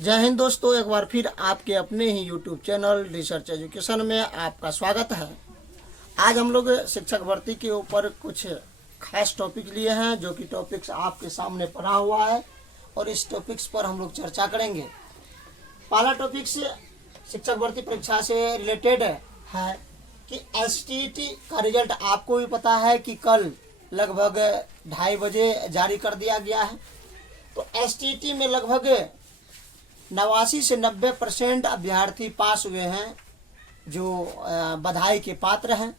जय हिंद दोस्तों, एक बार फिर आपके अपने ही यूट्यूब चैनल रिसर्च एजुकेशन में आपका स्वागत है। आज हम लोग शिक्षक भर्ती के ऊपर कुछ खास टॉपिक लिए हैं, जो कि टॉपिक्स आपके सामने पड़ा हुआ है और इस टॉपिक्स पर हम लोग चर्चा करेंगे। पहला टॉपिक से शिक्षक भर्ती परीक्षा से रिलेटेड है कि एसटीईटी का रिजल्ट आपको भी पता है कि कल लगभग 2:30 बजे जारी कर दिया गया है। तो एसटीईटी में लगभग 89 से 90% अभ्यर्थी पास हुए हैं, जो बधाई के पात्र हैं।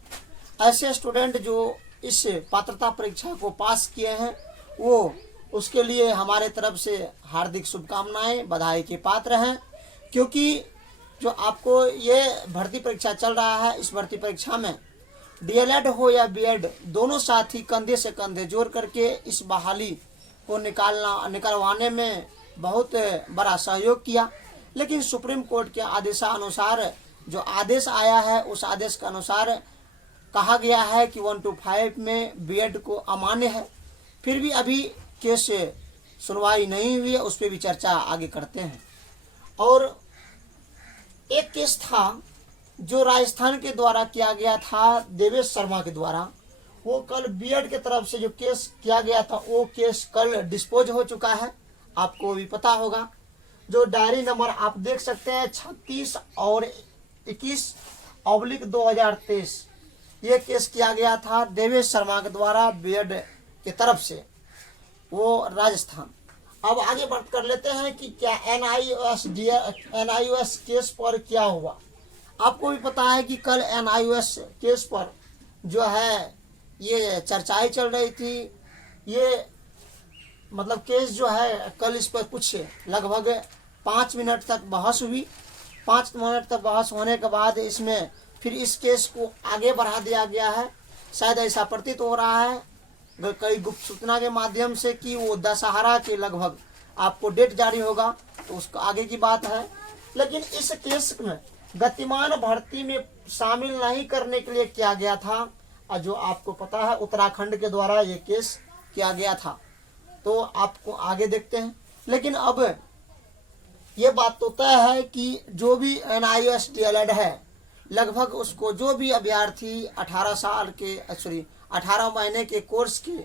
ऐसे स्टूडेंट जो इस पात्रता परीक्षा को पास किए हैं, वो उसके लिए हमारे तरफ से हार्दिक शुभकामनाएं, बधाई के पात्र हैं। क्योंकि जो आपको ये भर्ती परीक्षा चल रहा है, इस भर्ती परीक्षा में डीएलएड हो या बीएड, दोनों साथी कंधे से कंधे जोड़ करके इस बहाली को निकलवाने में बहुत बड़ा सहयोग किया। लेकिन सुप्रीम कोर्ट के आदेशानुसार जो आदेश आया है, उस आदेश के अनुसार कहा गया है कि 1 to 5 में बीएड को अमान्य है। फिर भी अभी केस सुनवाई नहीं हुई है, उस पर भी चर्चा आगे करते हैं। और एक केस था जो राजस्थान के द्वारा किया गया था, देवेश शर्मा के द्वारा। वो कल बीएड के तरफ से जो केस किया गया था, वो केस कल डिस्पोज हो चुका है, आपको भी पता होगा। जो डायरी नंबर आप देख सकते हैं 36 और 21/2023, ये केस किया गया था देवेश शर्मा के द्वारा बीएड के तरफ से, वो राजस्थान। अब आगे बात कर लेते हैं कि क्या एनआईओएस केस पर क्या हुआ। आपको भी पता है कि कल एनआईओएस केस पर जो है ये चर्चाएं चल रही थी। ये मतलब केस जो है, कल इस पर कुछ लगभग 5 मिनट तक बहस हुई। 5 मिनट तक बहस होने के बाद इसमें फिर इस केस को आगे बढ़ा दिया गया है। शायद ऐसा प्रतीत हो रहा है कई गुप्त सूचना के माध्यम से कि वो दशहरा के लगभग आपको डेट जारी होगा, तो उसका आगे की बात है। लेकिन इस केस में गतिमान भर्ती में शामिल नहीं करने के लिए किया गया था, और जो आपको पता है उत्तराखंड के द्वारा ये केस किया गया था। तो आपको आगे देखते हैं। लेकिन अब ये बात तो तय है कि जो भी एनआईओएस डीएलएड है, लगभग उसको जो भी अभ्यर्थी 18 महीने के कोर्स के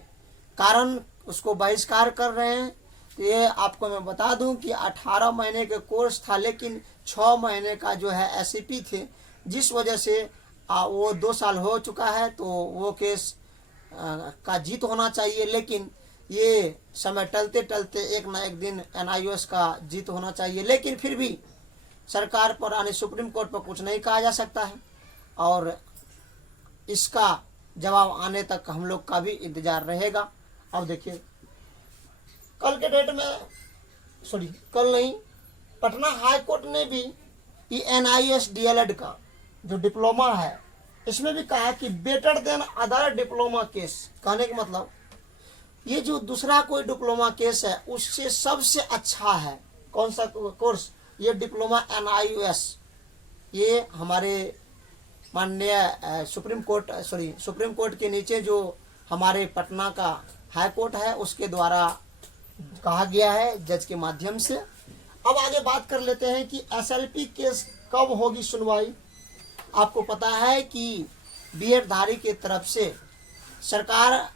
कारण उसको बहिष्कार कर रहे हैं। तो ये आपको मैं बता दूं कि 18 महीने के कोर्स था, लेकिन 6 महीने का जो है एसईपी थे, जिस वजह से वो 2 साल हो चुका है। तो वो केस का जीत होना चाहिए, लेकिन ये समय टलते टलते एक ना एक दिन एनआईओएस का जीत होना चाहिए। लेकिन फिर भी सरकार पर यानी सुप्रीम कोर्ट पर कुछ नहीं कहा जा सकता है, और इसका जवाब आने तक हम लोग का भी इंतजार रहेगा। अब देखिए, कल के डेट में कल नहीं, पटना हाई कोर्ट ने भी एनआईओएस डीएलएड का जो डिप्लोमा है, इसमें भी कहा कि better than other diploma case. कहने का मतलब ये जो दूसरा कोई डिप्लोमा केस है, उससे सबसे अच्छा है कौन सा कोर्स, ये डिप्लोमा एनआईओएस। ये हमारे माननीय सुप्रीम कोर्ट के नीचे जो हमारे पटना का हाई कोर्ट है, उसके द्वारा कहा गया है जज के माध्यम से। अब आगे बात कर लेते हैं कि एसएलपी केस कब होगी सुनवाई। आपको पता है कि बीएड धारी के तरफ से सरकार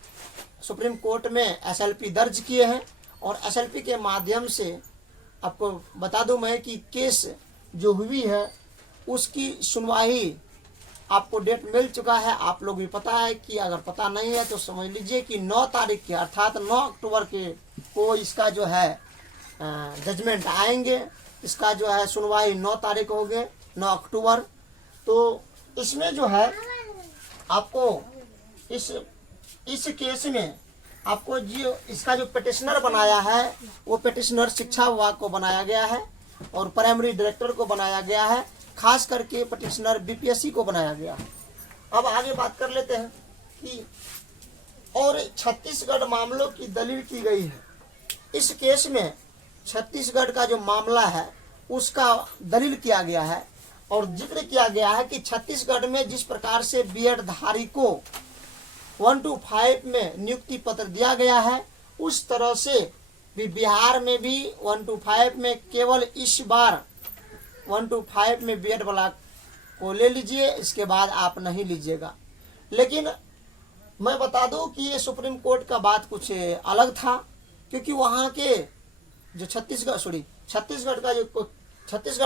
सुप्रीम कोर्ट में एसएलपी दर्ज किए हैं, और एसएलपी के माध्यम से आपको बता दूं मैं कि केस जो हुई है उसकी सुनवाई आपको डेट मिल चुका है। आप लोग भी पता है कि अगर पता नहीं है तो समझ लीजिए कि 9 तारीख के अर्थात 9 अक्टूबर के को इसका जो है जजमेंट आएंगे। इसका जो है सुनवाई 9 तारीख हो गए, 9 अक्टूबर। तो इसमें जो है आपको इस केस में आपको जो इसका जो पिटिशनर बनाया है, वो पिटिशनर शिक्षा विभाग को बनाया गया है और प्राइमरी डायरेक्टर को बनाया गया है, खास करके पिटिशनर बीपीएससी को बनाया गया है। अब आगे बात कर लेते हैं कि और छत्तीसगढ़ मामलों की दलील की गई है। इस केस में छत्तीसगढ़ का जो मामला है उसका दलील किया गया है, और जिक्र किया गया है कि छत्तीसगढ़ में जिस प्रकार से बीएड धारी को 1 to 5 में नियुक्ति पत्र दिया गया है, उस तरह से बिहार में भी 1 to 5 में केवल इस बार 1 to 5 में B.Ed ब्लॉक को ले लीजिए, इसके बाद आप नहीं लीजिएगा। लेकिन मैं बता दूं कि ये सुप्रीम कोर्ट का बात कुछ अलग था, क्योंकि वहाँ के जो छत्तीसगढ़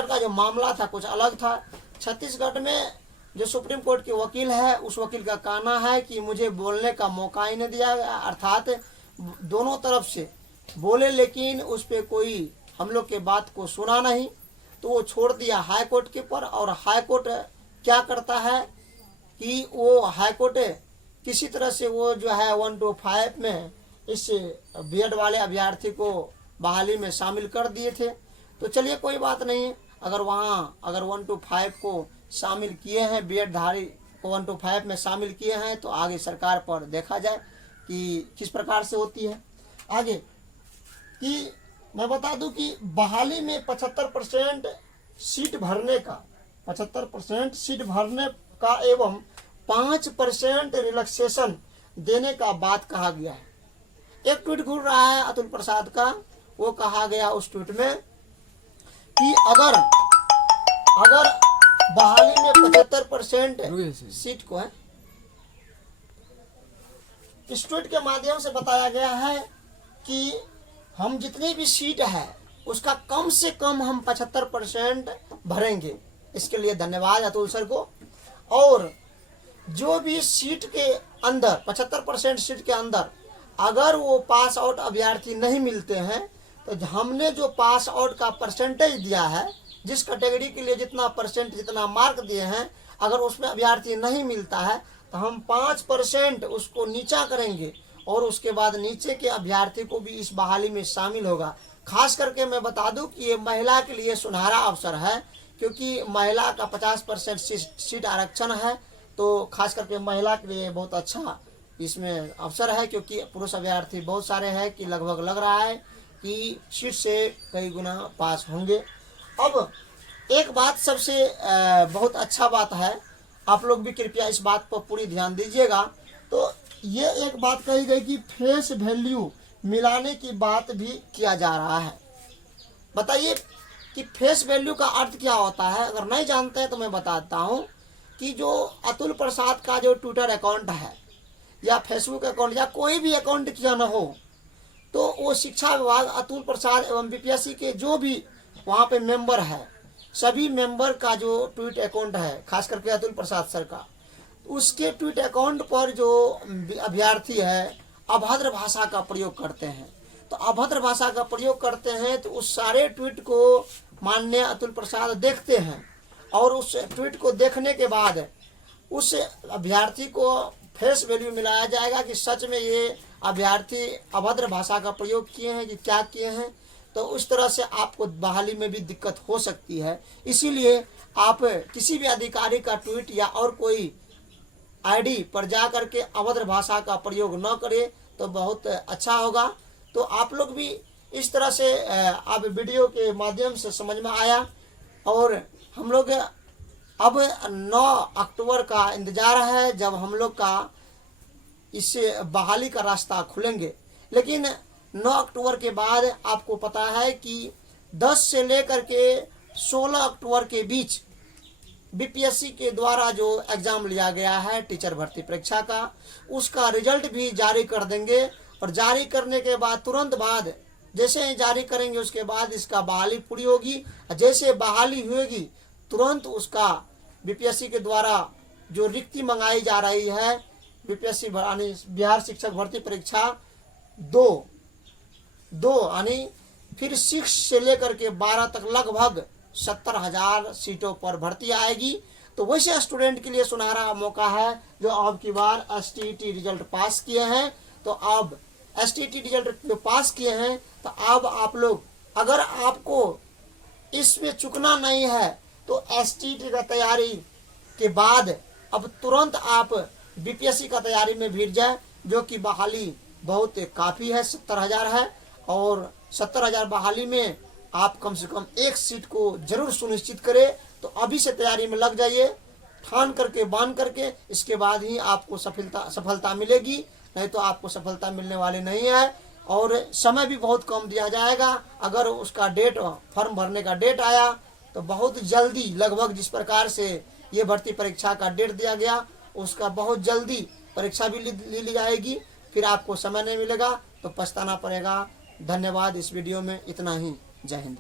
का जो मामला था कुछ अलग था। छत्तीसगढ़ में जो सुप्रीम कोर्ट के वकील है, उस वकील का कहना है कि मुझे बोलने का मौका ही नहीं दिया गया, अर्थात दोनों तरफ से बोले लेकिन उस पर कोई हम लोग के बात को सुना नहीं, तो वो छोड़ दिया हाई कोर्ट के पर। और हाई कोर्ट क्या करता है कि वो हाई कोर्ट किसी तरह से वो जो है 1 to 5 में इस B.Ed वाले अभ्यर्थी को बहाली में शामिल कर दिए थे। तो चलिए कोई बात नहीं है, अगर 1 to 5 को शामिल किए हैं, B.Ed धारी को 1 to 5 में शामिल किए हैं, तो आगे सरकार पर देखा जाए कि किस प्रकार से होती है आगे। कि मैं बता दूं कि बहाली में 75% सीट भरने का 75% सीट भरने का एवं 5% रिलैक्सेशन देने का बात कहा गया है। एक ट्वीट घूर रहा है अतुल प्रसाद का, वो कहा गया उस ट्वीट में कि अगर बहाली में 75% सीट को है, इस ट्वीट के माध्यम से बताया गया है कि हम जितनी भी सीट है उसका कम से कम हम 75% भरेंगे। इसके लिए धन्यवाद अतुल सर को। और जो भी सीट के अंदर 75% सीट के अंदर अगर वो पास आउट अभ्यर्थी नहीं मिलते हैं, तो हमने जो पास आउट का परसेंटेज दिया है, जिस कैटेगरी के लिए जितना मार्क दिए हैं, अगर उसमें अभ्यर्थी नहीं मिलता है तो हम 5% उसको नीचा करेंगे और उसके बाद नीचे के अभ्यर्थी को भी इस बहाली में शामिल होगा। खास करके मैं बता दूं कि ये महिला के लिए सुनहरा अवसर है, क्योंकि महिला का 50% सीट आरक्षण है, तो खास करके महिला के लिए बहुत अच्छा इसमें अवसर है, क्योंकि पुरुष अभ्यर्थी बहुत सारे हैं कि लगभग लग रहा है कि सीट से कई गुना पास होंगे। अब एक बात सबसे बहुत अच्छा बात है, आप लोग भी कृपया इस बात पर पूरी ध्यान दीजिएगा। तो ये एक बात कही गई कि फेस वैल्यू मिलाने की बात भी किया जा रहा है। बताइए कि फेस वैल्यू का अर्थ क्या होता है। अगर नहीं जानते हैं तो मैं बताता हूँ कि जो अतुल प्रसाद का जो ट्विटर अकाउंट है या फेसबुक अकाउंट या कोई भी अकाउंट किया न हो, तो वो शिक्षा विभाग अतुल प्रसाद एवं बीपीएससी के जो भी वहाँ पे मेंबर है, सभी मेंबर का जो ट्वीट अकाउंट है, खास करके अतुल प्रसाद सर का, उसके ट्वीट अकाउंट पर जो अभ्यर्थी है अभद्र भाषा का प्रयोग करते हैं। तो अभद्र भाषा का प्रयोग करते हैं तो उस सारे ट्वीट को माननीय अतुल प्रसाद देखते हैं, और उस ट्वीट को देखने के बाद उस अभ्यर्थी को फेस वैल्यू मिलाया जाएगा कि सच में ये अभ्यर्थी अभद्र भाषा का प्रयोग किए हैं कि क्या किए हैं। तो उस तरह से आपको बहाली में भी दिक्कत हो सकती है। इसीलिए आप किसी भी अधिकारी का ट्वीट या और कोई आईडी पर जा करके अभद्र भाषा का प्रयोग न करें तो बहुत अच्छा होगा। तो आप लोग भी इस तरह से आप वीडियो के माध्यम से समझ में आया, और हम लोग अब 9 अक्टूबर का इंतजार है जब हम लोग का इससे बहाली का रास्ता खुलेंगे। लेकिन 9 अक्टूबर के बाद आपको पता है कि 10 से लेकर के 16 अक्टूबर के बीच बीपीएससी के द्वारा जो एग्ज़ाम लिया गया है टीचर भर्ती परीक्षा का, उसका रिजल्ट भी जारी कर देंगे। और जारी करने के बाद तुरंत बाद जैसे ही जारी करेंगे उसके बाद इसका बहाली पूरी होगी। जैसे बहाली होगी तुरंत उसका बीपीएससी के द्वारा जो रिक्ति मंगाई जा रही है, बीपीएससी यानी बिहार शिक्षक भर्ती परीक्षा 2 यानी फिर 6 से लेकर के 12 तक लगभग 70,000 सीटों पर भर्ती आएगी। तो वैसे स्टूडेंट के लिए सुनहरा मौका है जो अब की बार एसटीईटी रिजल्ट पास किए हैं। तो अब एसटीईटी रिजल्ट जो पास किए हैं तो अब आप लोग, अगर आपको इसमें चुकना नहीं है तो एसटीईटी का तैयारी के बाद अब तुरंत आप बीपीएससी का तैयारी में भिड़ जाए, जो कि बहाली बहुत काफ़ी है, 70,000 है। और 70,000 बहाली में आप कम से कम एक सीट को जरूर सुनिश्चित करें। तो अभी से तैयारी में लग जाइए, ठान करके बांध करके, इसके बाद ही आपको सफलता मिलेगी, नहीं तो आपको सफलता मिलने वाली नहीं है। और समय भी बहुत कम दिया जाएगा। अगर उसका डेट, फॉर्म भरने का डेट आया तो बहुत जल्दी, लगभग जिस प्रकार से ये भर्ती परीक्षा का डेट दिया गया उसका बहुत जल्दी परीक्षा भी ली जाएगी। फिर आपको समय नहीं मिलेगा तो पछताना पड़ेगा। धन्यवाद। इस वीडियो में इतना ही। जय हिंद।